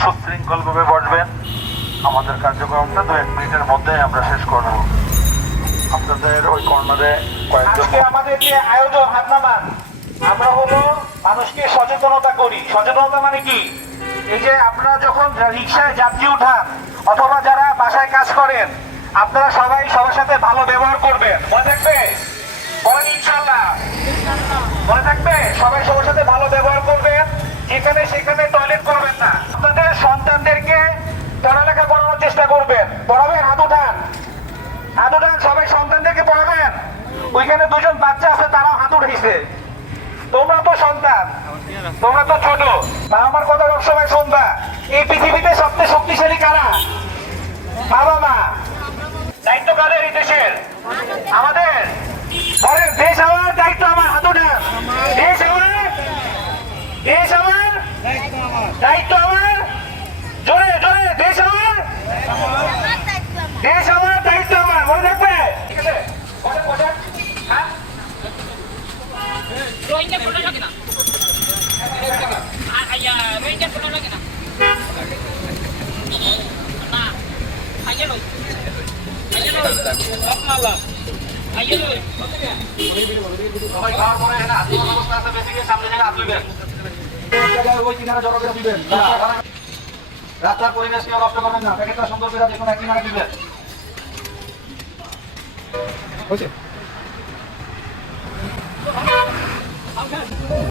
সুশৃঙ্খলভাবে বসবেন। আমাদের কার্যক্রমটা দু এক মিনিটের মধ্যে আমরা শেষ করব আপনাদের ওই কর্নারে কয়েকজন আমাদের যে আয়োজন হাতনামান আমরা হলো মানুষকে সচেতনতা করি। সচেতনতা মানে কি? এই যে আপনারা যখন রিক্সায় যাত্রী উঠান, অথবা যারা বাসায় কাজ করেন আপনারা সবাই সবার সাথে ভালো ব্যবহার করবেন। মনে থাকবে? মনে থাকবে? সবাই সবার সাথে ভালো ব্যবহার করবেন। যেখানে সেখানে টয়লেট করবেন না। আপনাদের সন্তানদেরকে পড়ালেখা করানোর চেষ্টা করবেন। পড়াবেন, হাত উঠান। হাত উঠান, সবাই সন্তানদেরকে পড়াবেন। ওইখানে দুজন বাচ্চা আছে, তারাও হাত উঠেছে তোমরা তো সন্তান। তোমরা তো ছোট। মা আমার কথা সবসময় শুনবা। এই পৃথিবীতে সবচেয়ে শক্তিশালী কারা? বাবা। মা দায়িত্ব কাদের এই দেশের? আমাদের। বলেন, দেশ আমার দায়িত্ব আমার হাত উঠান দেশ আমার দেশ আমার দায়িত্ব আমার। জোরে জোরে, দেশ আমার দেশ আমার দায়িত্ব আমার। মনে থাকবে? ঠিক আছে দিবেন। পরিবেশ পরিবেশকে নষ্ট করবেন না প্যাকেটটা সুন্দর করে দেখুন একই মানে দিবেন